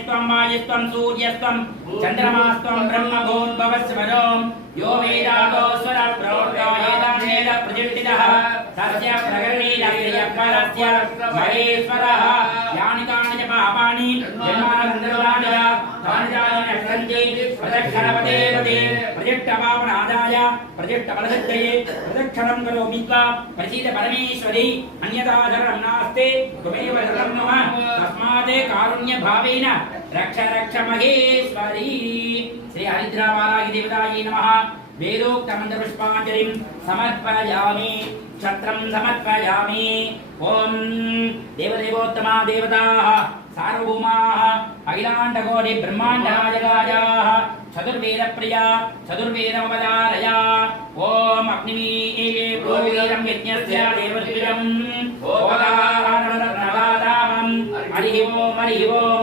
స్వం వాయుస్వం సూర్యస్వం చంద్రమాస్త్వం బ్రహ్మభూర్భవస్వరం యో వేదాదో స్వర ప్రోక్తో ఏదానేన ప్రతిష్ఠితః తస్య ప్రకరణీయ పరస్య మహేశ్వరః యాని కాని చ పాపాని జన్మానందరాణి తాని తాని నష్టంతి ప్రదక్షిణపదే పదే ప్రతిష్ఠపాపనాదాయ ప్రతిష్ఠఫలసిద్ధయే ప్రదక్షిణం కరోమి త్వా ప్రసీద పరమేశ్వరి అన్యథాధరం నాస్తి త్వమేవ శరణం మమ తస్మాదే కారుణ్య భావేన రక్ష రక్ష మహేశ్వరి. శ్రీ హరిద్రావారాగి దేవతాయై నమః. వేదోక్త మంత్ర పుష్పాంజలిం సమర్పయామి. ఛత్రం సమర్పయామి. ఓం దేవదేవోత్తమా దేవతాః సార్వభౌమాః అఖిలాండకోటి బ్రహ్మాండనాయకాయాః చతుర్వేద ప్రియా చతుర్వేదమవతారయా. ఓం అగ్నిమీయే ప్రోవీరం యజ్ఞస్య దేవద్విజం ఓం హరి ఓం హరి ఓం.